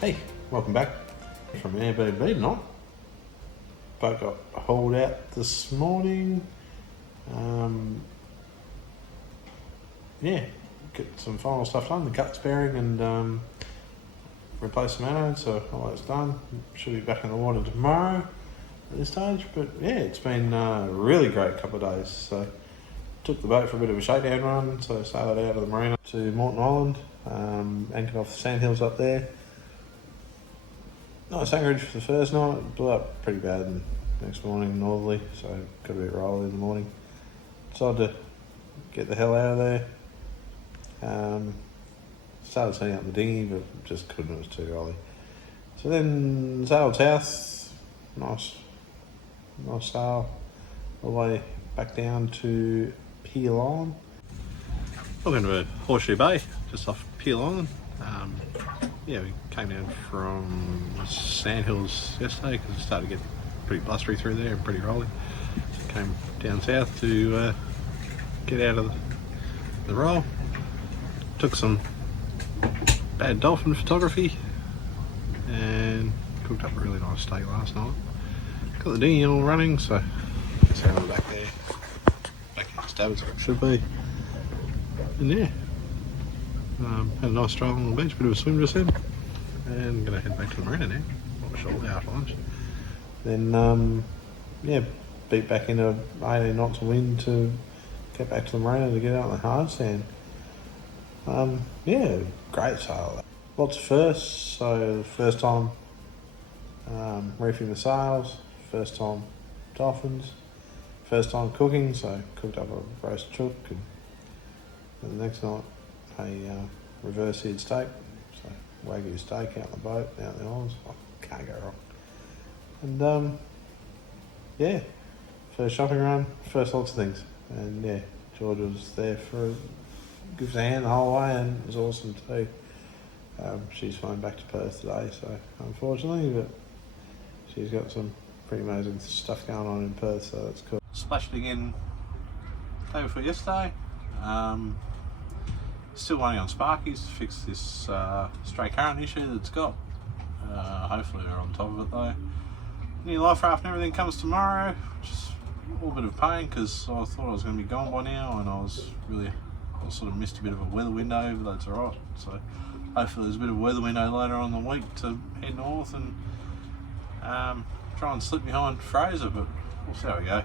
Hey, welcome back from Airbnb tonight. Boat got hauled out this morning. Get some final stuff done. The gut's bearing and replace some anodes, so all that's done. Should be back in the water tomorrow at this stage. But yeah, it's been a really great couple of days. So took the boat for a bit of a shakedown run. So sailed out of the marina to Moreton Island, anchored off the sandhills up there. Nice anchorage for the first night, blew up pretty bad and next morning northerly, so got a bit rolly in the morning. Decided to get the hell out of there. Started setting up the dinghy, but just couldn't, it was too rolly. So then sailed south, nice sail, all the way back down to Peel Island. Looking to Horseshoe Bay, just off Peel Island. We came down from Sandhills yesterday because it started to get pretty blustery through there and pretty rolly. Came down south to get out of the roll. Took some bad dolphin photography and cooked up a really nice steak last night. Got the dinghy all running, so just having back there, back in the stabs like it should be. And yeah. Had a nice stroll on the beach, bit of a swim just then, and I'm going to head back to the marina now, shortly after lunch. Then, beat back into 18 knots of wind to get back to the marina to get out on the hard sand. Great sail. Lots of firsts, so first time reefing the sails, first time dolphins, first time cooking, so cooked up a roast chook, and the next night a reverse seared steak, so Wagyu steak out on the boat, out in the islands. Can't go wrong. And first shopping run, first lots of things. And George was there for give us a hand the whole way, and it was awesome too. She's flown back to Perth today, so unfortunately, but she's got some pretty amazing stuff going on in Perth, so that's cool. Splashed again day before yesterday. Still waiting on Sparkies to fix this stray current issue that it's got. Hopefully we're on top of it though. New life raft and everything comes tomorrow, which is a little bit of pain because I thought I was going to be gone by now, and I sort of missed a bit of a weather window, but that's alright. So hopefully there's a bit of a weather window later on in the week to head north and try and slip behind Fraser, but we'll see how we go.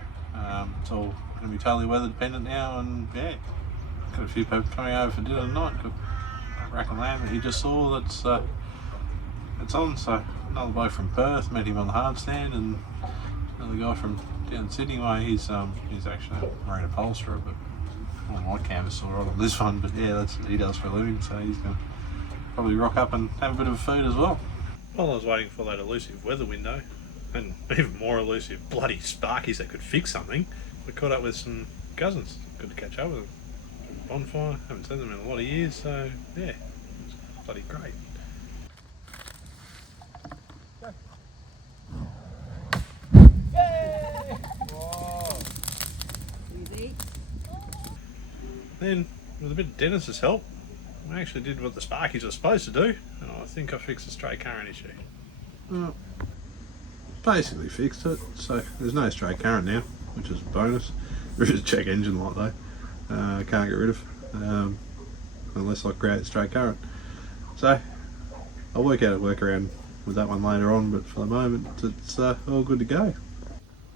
It's all going to be totally weather dependent now, and got a few people coming over for dinner tonight. Got a rack of lamb that you just saw that's on. So another bloke from Perth, met him on the hard stand, and another guy from down Sydney way. He's actually a marine upholsterer, but on my canvas or on this one. But that's what he does for a living. So he's going to probably rock up and have a bit of food as well. While I was waiting for that elusive weather window, and even more elusive bloody Sparkies that could fix something, we caught up with some cousins. Good to catch up with them. Bonfire, haven't seen them in a lot of years, so it's bloody great. Then, with a bit of Dennis's help, I actually did what the Sparkies were supposed to do, and I think I fixed the stray current issue. Well, basically fixed it, so there's no stray current now, which is a bonus. There is a check engine light though. Can't get rid of unless I create straight current. So I'll work out a workaround with that one later on, but for the moment it's all good to go.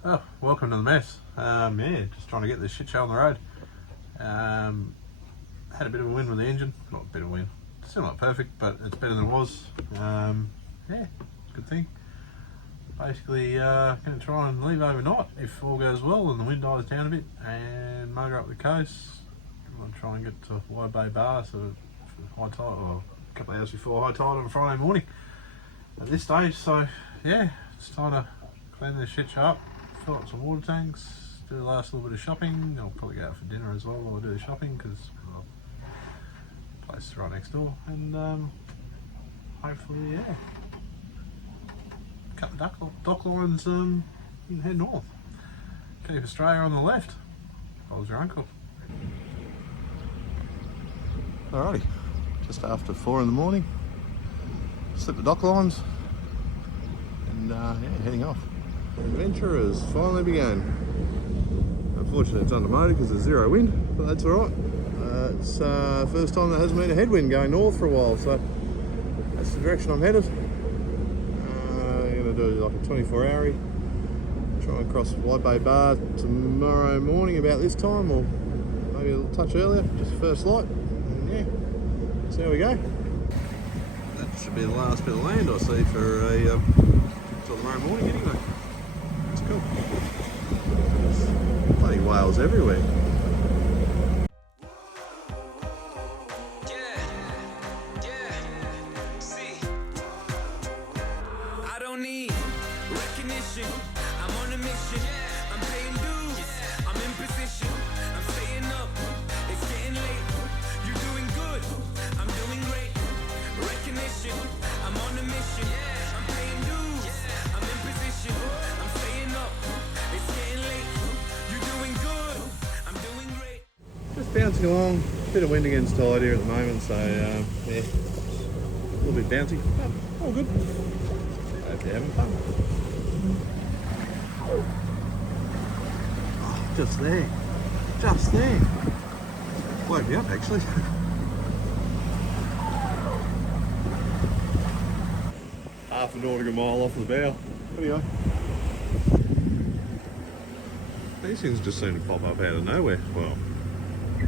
Oh, welcome to the mess. Just trying to get this shit show on the road. Had a bit of a win with the engine, not a bit of a win, still not perfect, but it's better than it was. Good thing. Basically going to try and leave overnight if all goes well and the wind dies down a bit, and motor up the coast. I'm going to try and get to Wide Bay Bar for high tide, or a couple of hours before high tide on Friday morning at this stage. So it's time to clean this shit show up, fill up some water tanks, do the last little bit of shopping. I'll probably go out for dinner as well while I do the shopping because the place is right next door, and hopefully cut the dock lines and head north. Keep Australia on the left. I was your uncle. Alrighty, just after 4 in the morning. slip the dock lines, and yeah, heading off. The adventure has finally begun. Unfortunately it's under motor because there's zero wind, but that's alright. It's first time there hasn't been a headwind going north for a while, so that's the direction I'm headed. I'm going to do like a 24-hour, try and cross Wide Bay Bar tomorrow morning about this time, or maybe a little touch earlier, just first light, and yeah, see how we go. That should be the last bit of land I see for a till tomorrow morning anyway. It's cool. There's bloody whales everywhere. I'm on a mission, I'm paying dues, I'm in position, I'm staying up, it's getting late, you're doing good, I'm doing great, recognition, I'm on a mission, I'm paying dues, I'm in position, I'm staying up, it's getting late, you're doing good, I'm doing great. Just bouncing along, bit of wind against tide here at the moment, so yeah, a little bit bouncy, but all good. Hope you're having fun. Oh, just there. Woke me up actually. Half a nautical mile off the bow. Anyway. These things just seem to pop up out of nowhere. Well,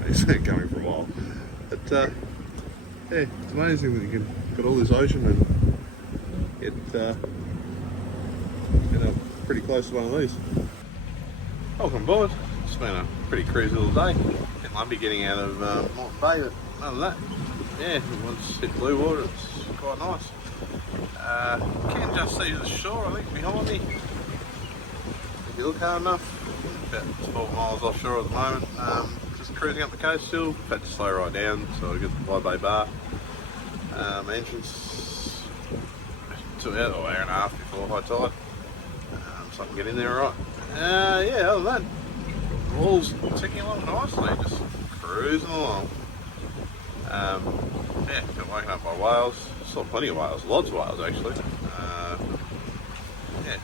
they've been coming for a while. But yeah, it's amazing that you can got all this ocean and get pretty close to one of these. Welcome aboard. It's been a pretty cruisy little day. Been lumpy getting out of Moreton Bay, but other than that, yeah, once hit blue water, it's quite nice. Can just see the shore, I think, behind me. If you look hard enough, about 12 miles offshore at the moment. Just cruising up the coast still. Had to slow right down, so I get the Wide Bay Bar entrance to about an hour and a half before high tide. So I can get in there alright. Yeah, other than that, all's ticking along nicely, just cruising along. Yeah, got woken up by whales. Saw plenty of whales, lots of whales actually. Yeah,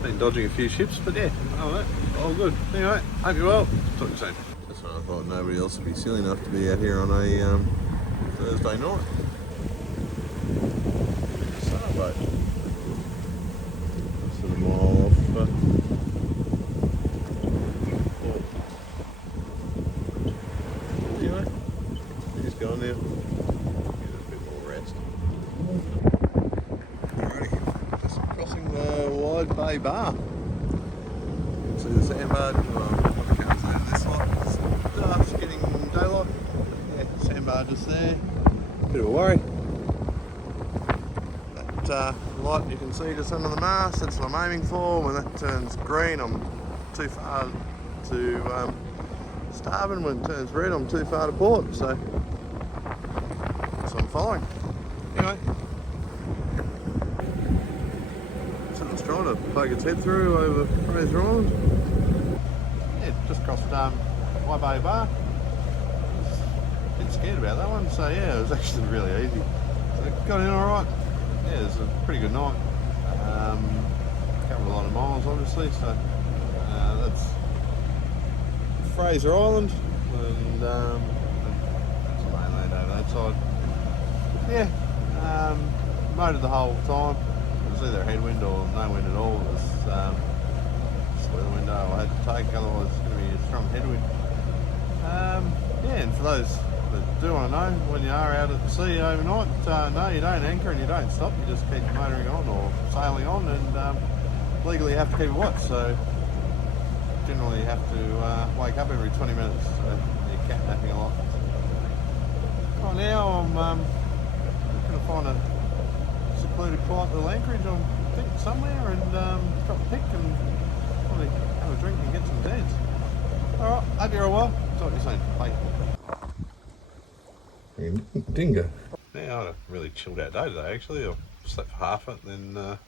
been dodging a few ships, but yeah, other than that, all good. Anyway, hope you're well. Talk to you soon. That's what I thought, nobody else would be silly enough to be out here on a Thursday night. Sailboat. Sort of mile off. Anyway, we're just going now. Get a bit more rest. Alrighty, just crossing the Wide Bay Bar. You can see the sandbar. Well, I can't see this one. It's just getting daylight. Yeah, sandbar just there. Bit of a worry. That light you can see just under the mast, that's what I'm aiming for. When that turns green, I'm too far to starboard. When it turns red, I'm too far to port, so that's what I'm following. Anyway, something's trying to poke its head through over Fraser Island. Yeah, just crossed Wide Bay Bar. A bit scared about that one, so yeah, it was actually really easy. So got in alright. Yeah, it was a pretty good night. Covered a lot of miles obviously, so that's Fraser Island, and that's the mainland over that side. Yeah, motored the whole time. It was either a headwind or no wind at all. It was just where the window I had to take, otherwise it's going to be a strong headwind. Yeah, and for those that do want to know, when you are out at the sea overnight, no, you don't anchor and you don't stop, you just keep motoring on or sailing on, and legally you have to keep a watch, so generally you have to wake up every 20 minutes, so you're cat napping a lot. Right now I'm going to find a secluded quiet little anchorage, I'm thinking somewhere, and drop a pick and probably have a drink and get some beds. Alright, hope you're all well. Talk to you soon. Bye. Dingo. Yeah, I had a really chilled out day today actually. I slept for half it, and then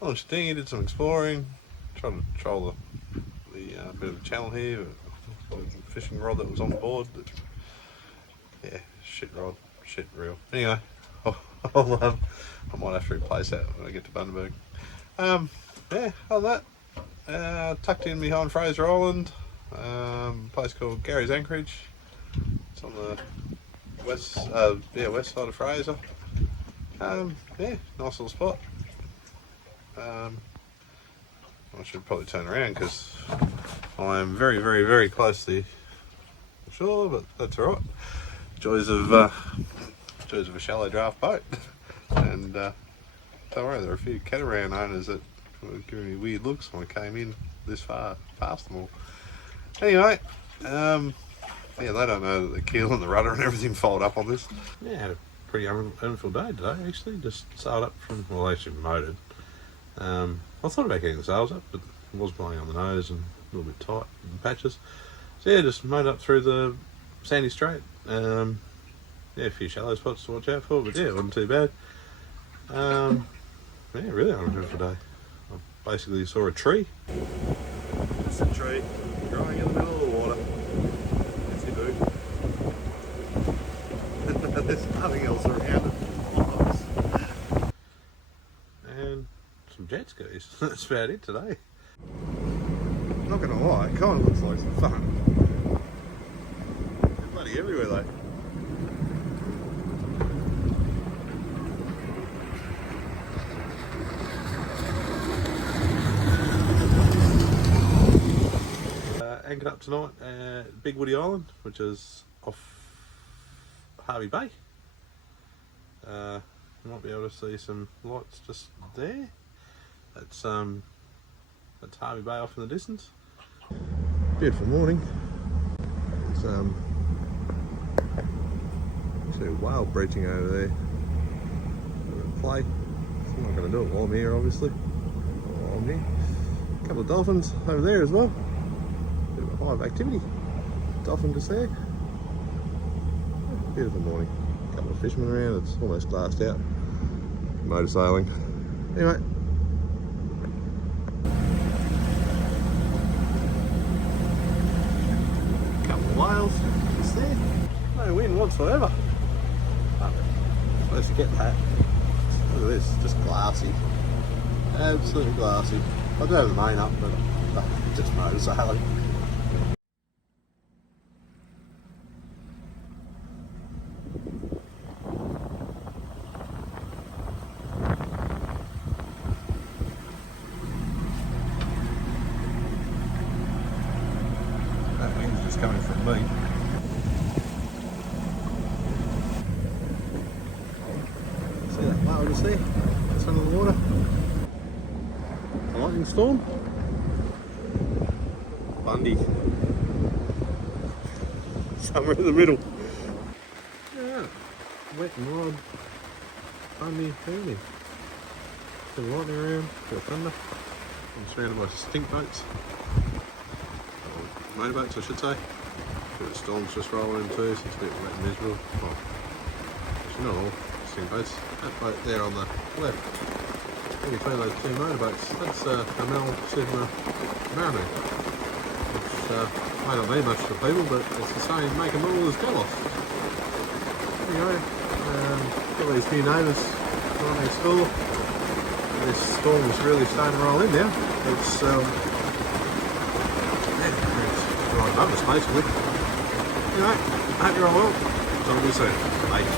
launched dinghy, did some exploring, tried to troll the bit of the channel here, the fishing rod that was on board. Yeah, shit rod, shit reel. Anyway, I might have to replace that when I get to Bunderberg. Yeah, other than that, tucked in behind Fraser Island, a place called Gary's Anchorage. It's on the west side of Fraser. Yeah, nice little spot. I should probably turn around because I am very, very, very close to the shore, but that's alright. Joys of a shallow draft boat. And don't worry, there are a few catamaran owners that were giving me weird looks when I came in this far past them all. Anyway, yeah, they don't know that the keel and the rudder and everything fold up on this. Yeah, had a pretty uneventful day today actually. Just sailed up from, well, actually motored. I thought about getting the sails up, but it was blowing on the nose and a little bit tight in patches. So yeah, just motored up through the sandy strait. Yeah, a few shallow spots to watch out for, but yeah, it wasn't too bad. Yeah, really uneventful day. I basically saw a tree. It's a tree growing in the middle of the water. It's your boot. There's nothing else around it. And some jet skis. That's about it today. Not gonna lie, it kind of looks like some fun. They're bloody everywhere though. Anchored up tonight at Big Woody Island, which is off Harvey Bay. You might be able to see some lights just there. That's Harvey Bay off in the distance. Beautiful morning. There's actually a whale breaching over there. I'm going to play. I'm not going to do it while I'm here, obviously. While I'm here. A couple of dolphins over there as well. Bit of a hive activity. Dolphin just there. Beautiful morning. A couple of fishermen around. It's almost glassed out. Motor sailing. Anyway. Couple of whales just there. No wind whatsoever. Oh, supposed to get that. Look at this, just glassy. Absolutely glassy. I do have the main up, but just motor sailing. That wind's just coming from me. See that whale just there? That's under the water. A lightning storm. Bundy. Somewhere in the middle. Yeah, wet and wild. Bundy evening. Bit of lightning around, bit of thunder. I'm surrounded by stink boats. Or motorboats, I should say. Bit of storms just rolling in too, so it's a bit wet and miserable. Well, actually not all stink boats. That boat there on the left. In between those two motorboats, that's a Mel Sigma Mariner. Which may not mean much to people, but it's the same make and model as Delos. Anyway, got these new neighbours right next door. This storm is really starting to roll in now. It's right above us basically. Anyway, I hope you're all well. Talk to you soon. Bye.